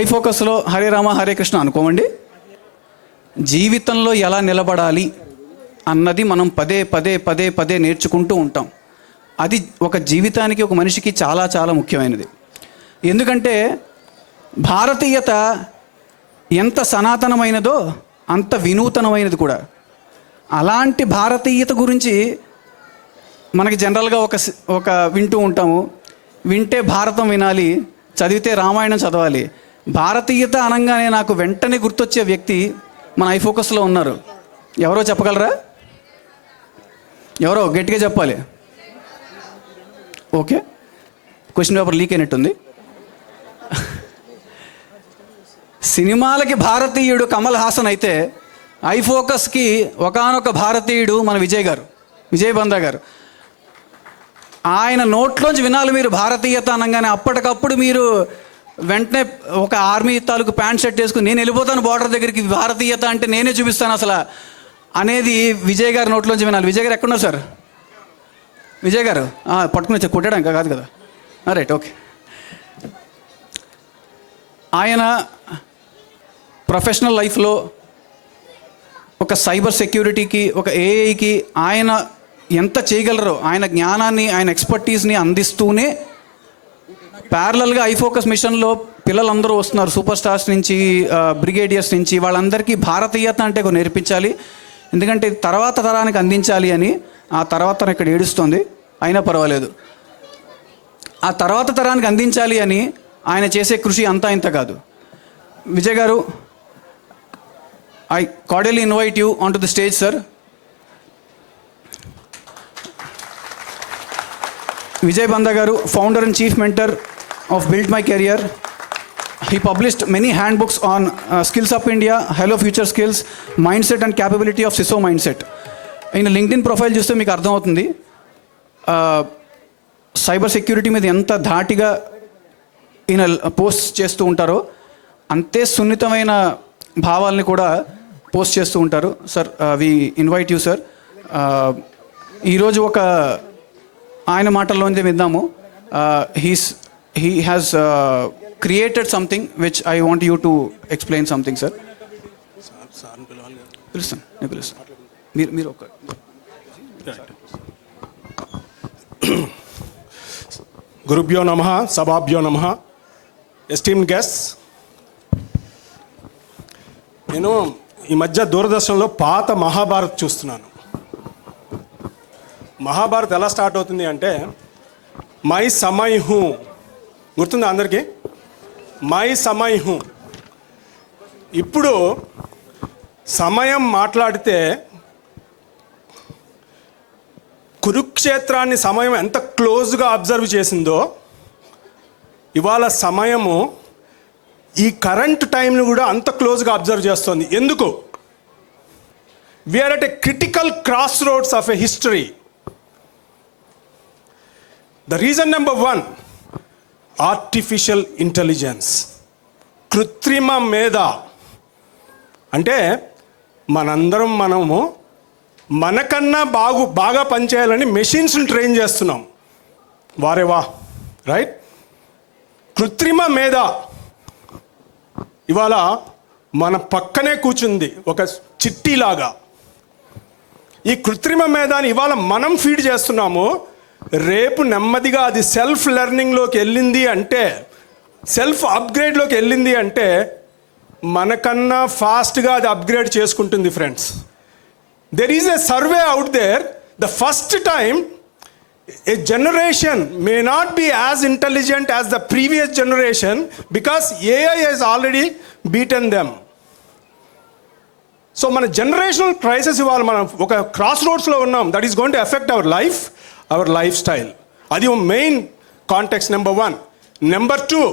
ఐఫోకస్లో హరే రామ హరే కృష్ణ అనుకోమండి. జీవితంలో ఎలా నిలబడాలి అన్నది మనం పదే పదే పదే పదే నేర్చుకుంటూ ఉంటాం. అది ఒక జీవితానికి, ఒక మనిషికి చాలా చాలా ముఖ్యమైనది. ఎందుకంటే భారతీయత ఎంత సనాతనమైనదో అంత వినూతనమైనది కూడా. అలాంటి భారతీయత గురించి మనకి జనరల్గా ఒక వింటూ ఉంటాము. వింటే భారతం వినాలి, చదివితే రామాయణం చదవాలి. భారతీయత అనగానే నాకు వెంటనే గుర్తొచ్చే వ్యక్తి మన ఐఫోకస్లో ఉన్నారు. ఎవరో చెప్పగలరా? ఎవరో గట్టిగా చెప్పాలి. ఓకే, క్వశ్చన్ పేపర్ లీక్ అయినట్టుంది. సినిమాలకి భారతీయుడు కమల్ హాసన్ అయితే ఐఫోకస్కి ఒకానొక భారతీయుడు మన విజయ్ బందా గారు. ఆయన నోట్లోంచి వినాలి మీరు భారతీయత అనగానే అప్పటికప్పుడు మీరు వెంటనే ఒక ఆర్మీ తాలూకు ప్యాంట్ షర్ట్ వేసుకుని నేను వెళ్ళిపోతాను బార్డర్ దగ్గరికి, భారతీయత అంటే నేనే చూపిస్తాను అసలు అనేది విజయ్ గారి నోట్లోంచి వినాలి. విజయ్ గారు ఎక్కడున్నారు సార్? విజయ్ గారు పట్టుకుని కొట్టాడు ఇంకా కాదు కదా? Right, okay. ఆయన ప్రొఫెషనల్ లైఫ్లో ఒక సైబర్ సెక్యూరిటీకి, ఒక ఏఐకి ఆయన ఎంత చేయగలరో ఆయన జ్ఞానాన్ని, ఆయన ఎక్స్పర్టీస్ని అందిస్తూనే ప్యారలల్గా ఐఫోకస్ మిషన్లో పిల్లలందరూ వస్తున్నారు. సూపర్ స్టార్స్ నుంచి, బ్రిగేడియర్స్ నుంచి. వాళ్ళందరికీ భారతీయత అంటే నేర్పించాలి. ఎందుకంటే తర్వాత తరానికి అందించాలి అని. ఆ తర్వాత తరం ఇక్కడ ఏడుస్తుంది, అయినా పర్వాలేదు. ఆ తర్వాత తరానికి అందించాలి అని ఆయన చేసే కృషి అంతా ఇంత కాదు. విజయ్ గారు, I cordially invite you on to the stage, sir. Vijay Banda garu, founder and chief mentor of Build My Career. He published many handbooks on Skills Up India, Hello Future Skills, Mindset and Capability of CISO Mindset. In LinkedIn profile చూస్తే మీకు అర్థమవుతుంది cyber security మీద ఎంత ధాటిగా ఈయన post చేస్తూ ఉంటారో అంతే సున్నితమైన భావాల్ని కూడా పోస్ట్ చేస్తూ ఉంటారు. Sir, we invite you sir. ఈరోజు ఒక ఆయన మాటల్లోంచి విద్దాము. He has created something which I want you to explain something, sir. పిలుస్తాను. మీరు ఒక గురుభ్యో నమః, సభాభ్యో నమః, ఎస్టీమ్డ్ గెస్ట్స్. నేను ఈ మధ్య దూరదర్శన్లో పాత మహాభారత్ చూస్తున్నాను. మహాభారత్ ఎలా స్టార్ట్ అవుతుంది అంటే మై సమయ్ హూ, గుర్తుంది అందరికీ? మై సమయ్ హూ. ఇప్పుడు సమయం మాట్లాడితే కురుక్షేత్రాన్ని సమయం ఎంత క్లోజ్గా అబ్జర్వ్ చేసిందో ఇవాళ సమయము ఈ కరెంట్ టైంని కూడా అంత క్లోజ్గా అబ్జర్వ్ చేస్తుంది. ఎందుకు? We are at a critical crossroads of a history. The reason number 1, artificial intelligence. కృత్రిమ మేధ అంటే మనము మనకన్నా బాగా పనిచేయాలని మెషిన్స్ని ట్రైన్ చేస్తున్నాం. వారేవా, రైట్? కృత్రిమ మేధ ఇవాళ మన పక్కనే కూర్చుంది ఒక చిట్టీలాగా. ఈ కృత్రిమ మేధాని ఇవాళ మనం ఫీడ్ చేస్తున్నాము. రేపు నెమ్మదిగా అది సెల్ఫ్ లెర్నింగ్లోకి వెళ్ళింది అంటే, సెల్ఫ్ అప్గ్రేడ్లోకి వెళ్ళింది అంటే మనకన్నా ఫాస్ట్గా అది అప్గ్రేడ్ చేసుకుంటుంది. Friends, there is a survey out there. The first time a generation may not be as intelligent as the previous generation because AI has already beaten them. So మన generational crisis ఇవాళ మనం ఒక cross రోడ్స్లో ఉన్నాం. That is going to effect our life, our life style. అది main context number 1. Number 2,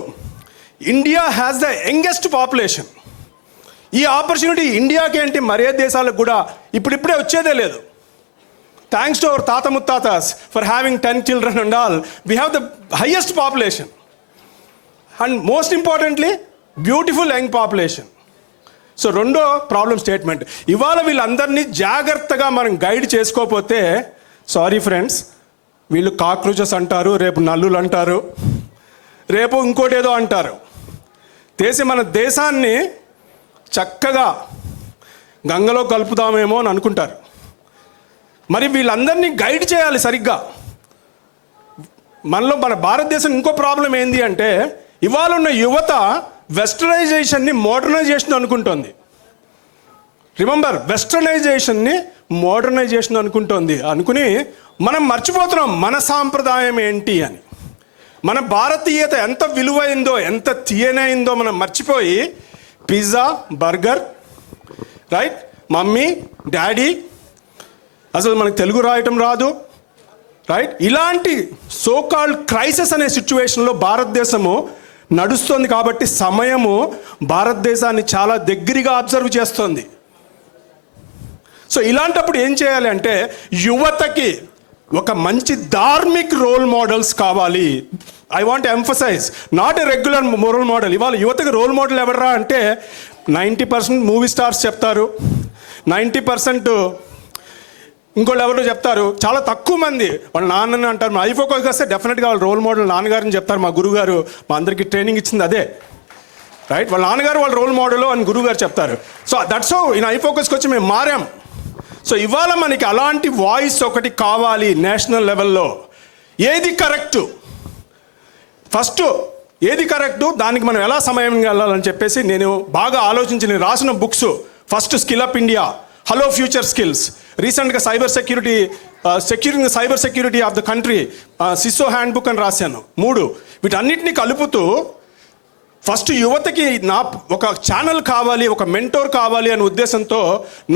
India has the youngest population. ఈ opportunity ఇండియాకి ఏంటి, మరే దేశాలకు కూడా ఇప్పుడిప్పుడే వచ్చేదే లేదు. థ్యాంక్స్ టు అవర్ తాత ముత్తాతాస్ for having 10 children and all, we have the highest population and most importantly beautiful young population. So రెండో ప్రాబ్లం స్టేట్మెంట్. ఇవాళ వీళ్ళందరినీ జాగ్రత్తగా మనం గైడ్ చేసుకోకపోతే, సారీ ఫ్రెండ్స్, వీళ్ళు కాక్రోచెస్ అంటారు, రేపు నల్లులు అంటారు, రేపు ఇంకోటి ఏదో అంటారు. మన దేశాన్ని చక్కగా గంగలో కలుపుదామేమో అని అనుకుంటారు. మరి వీళ్ళందరినీ గైడ్ చేయాలి సరిగ్గా. మన భారతదేశం ఇంకో ప్రాబ్లం ఏంది అంటే, ఇవాళ ఉన్న యువత వెస్టర్నైజేషన్ని మోడర్నైజేషన్ అనుకుంటోంది. రిమెంబర్, వెస్టర్నైజేషన్ని మోడర్నైజేషన్ అనుకుని మనం మర్చిపోతున్నాం మన సాంప్రదాయం ఏంటి అని. మన భారతీయత ఎంత విలువైందో, ఎంత తీయనైందో మనం మర్చిపోయి pizza, burger, right, mummy, daddy, అసలు మనకు తెలుగు రాయటం రాదు, రైట్, ఇలాంటి సోకాల్డ్ క్రైసిస్ అనే సిచ్యువేషన్లో భారతదేశము నడుస్తుంది. కాబట్టి సమయము భారతదేశాన్ని చాలా దగ్గరగా అబ్జర్వ్ చేస్తుంది. సో ఇలాంటప్పుడు ఏం చేయాలి అంటే, యువతకి ఒక మంచి ధార్మిక్ రోల్ మోడల్స్ కావాలి. I want emphasize, not a regular role model. ఇవాళ యువతకి రోల్ మోడల్ ఎవరా అంటే 90% మూవీ స్టార్స్ చెప్తారు, 90% ఇంకోళ్ళు ఎవరో చెప్తారు, చాలా తక్కువ మంది వాళ్ళ నాన్నని అంటారు. మా ఐఫోకస్కి వస్తే డెఫినెట్గా వాళ్ళ రోల్ మోడల్ నాన్నగారిని చెప్తారు. మా గురుగారు మా అందరికీ ట్రైనింగ్ ఇచ్చింది అదే, రైట్. వాళ్ళ నాన్నగారు వాళ్ళ రోల్ మోడల్ అని గురుగారు చెప్తారు. సో దట్స్ హౌ ఇన్ ఐఫోకస్కి వచ్చి మేము మారాం. సో ఇవాళ మనకి అలాంటి వాయిస్ ఒకటి కావాలి నేషనల్ లెవెల్లో. ఏది కరెక్టు, ఫస్ట్ ఏది కరెక్టు, దానికి మనం ఎలా సమయం వెళ్ళాలని చెప్పేసి నేను బాగా ఆలోచించి నేను రాసిన books, first skill up India, hello future skills, రీసెంట్గా securing the cyber security of the country, CISO handbook అని రాశాను. 3 వీటన్నిటిని కలుపుతూ ఫస్ట్ యువతకి ఒక ఛానల్ కావాలి, ఒక మెంటోర్ కావాలి అనే ఉద్దేశంతో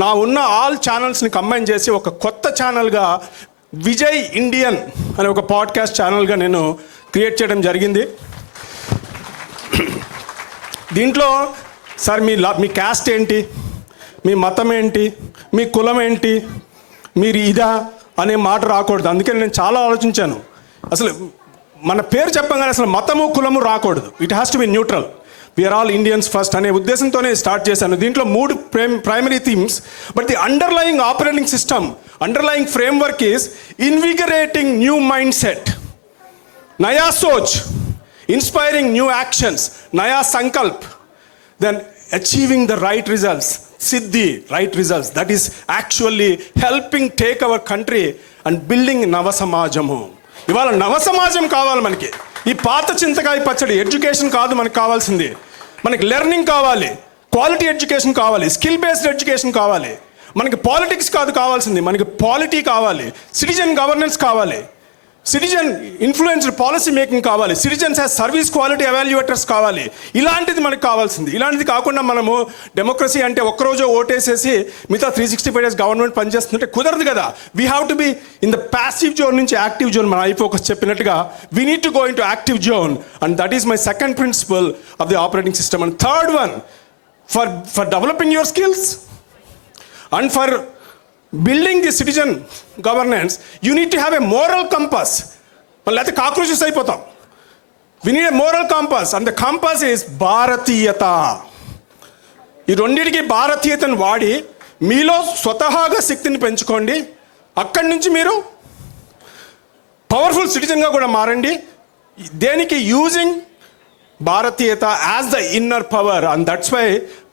నా ఉన్న ఆల్ ఛానల్స్ని కంబైన్ చేసి ఒక కొత్త ఛానల్గా విజయ్ ఇండియన్ అనే ఒక పాడ్కాస్ట్ ఛానల్గా నేను క్రియేట్ చేయడం జరిగింది. దీంట్లో సార్ మీ క్యాస్ట్ ఏంటి, మీ మతం ఏంటి, మీ కులం ఏంటి, మీరు ఇదా అనే మాట రాకూడదు. అందుకని నేను చాలా ఆలోచించాను. అసలు మన పేరు చెప్పగానే అసలు మతము కులము రాకూడదు. It has to be neutral. We are all Indians first అనే ఉద్దేశంతోనే స్టార్ట్ చేశాను. దీంట్లో 3 primary themes. But the underlying operating system, underlying framework is invigorating new mindset, నయా సోచ్, ఇన్స్పైరింగ్ న్యూ యాక్షన్స్, నయా సంకల్ప్, then achieving the right results, సిద్ధి, right results. That is actually helping take our country and building నవ సమాజము. ఇవాళ నవ సమాజం కావాలి మనకి. ఈ పాత చింతకాయ పచ్చడి ఎడ్యుకేషన్ కాదు మనకు కావాల్సింది. మనకి లెర్నింగ్ కావాలి, క్వాలిటీ ఎడ్యుకేషన్ కావాలి, స్కిల్ బేస్డ్ ఎడ్యుకేషన్ కావాలి. మనకి పాలిటిక్స్ కాదు కావాల్సింది, మనకి పాలిటీ కావాలి, సిటిజన్ గవర్నెన్స్ కావాలి, సిటిజన్ ఇన్ఫ్లుయెన్స్డ్ పాలసీ మేకింగ్ కావాలి, citizens as service quality evaluators కావాలి. ఇలాంటిది మనకు కావాల్సింది. ఇలాంటిది కాకుండా మనము డెమోక్రసీ అంటే ఒక్కరోజు ఓటేసేసి మిగతా 365 డేస్ గవర్నమెంట్ పనిచేస్తుంటే కుదరదు కదా. We have to be in the passive zone నుంచి యాక్టివ్ జోన్. మన ఐఫోకస్ చెప్పినట్టుగా we need to go in to active zone, and that is my second principal of the operating system. And third one, for developing your skills and for building the citizen governance, you need to have a moral compass. లేకపోతే cockroaches అయిపోతాం. We need a moral compass, and the compass is భారతీయత. ఈ రెండింటికి భారతీయతను వాడి మీలో స్వతహాగా శక్తిని పెంచుకోండి. అక్కడి నుంచి మీరు పవర్ఫుల్ సిటిజన్గా కూడా మారండి. దేనికి using Bharatiyata as the inner power, and that's why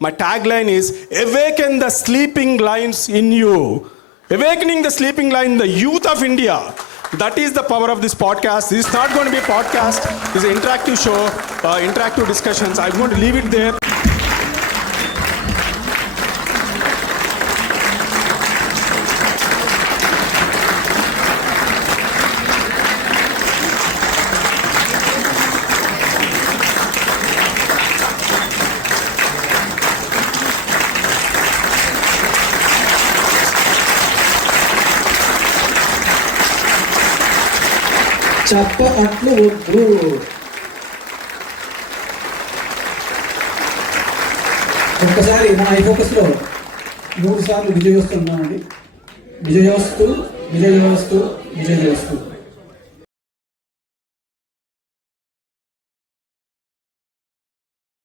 my tagline is awaken the sleeping lions in you. Awakening the sleeping lion in the youth of India. That is the power of this podcast. This is not going to be a podcast. This is an interactive show, interactive discussions. I'm going to leave it there. చెప్పట్లు వద్దు. ఒక్కసారి మన ఐఫోకస్లో 3 సార్లు విజయోస్తు ఉన్నామండి. విజయోస్తు, విజయోస్తు, విజయోస్తు.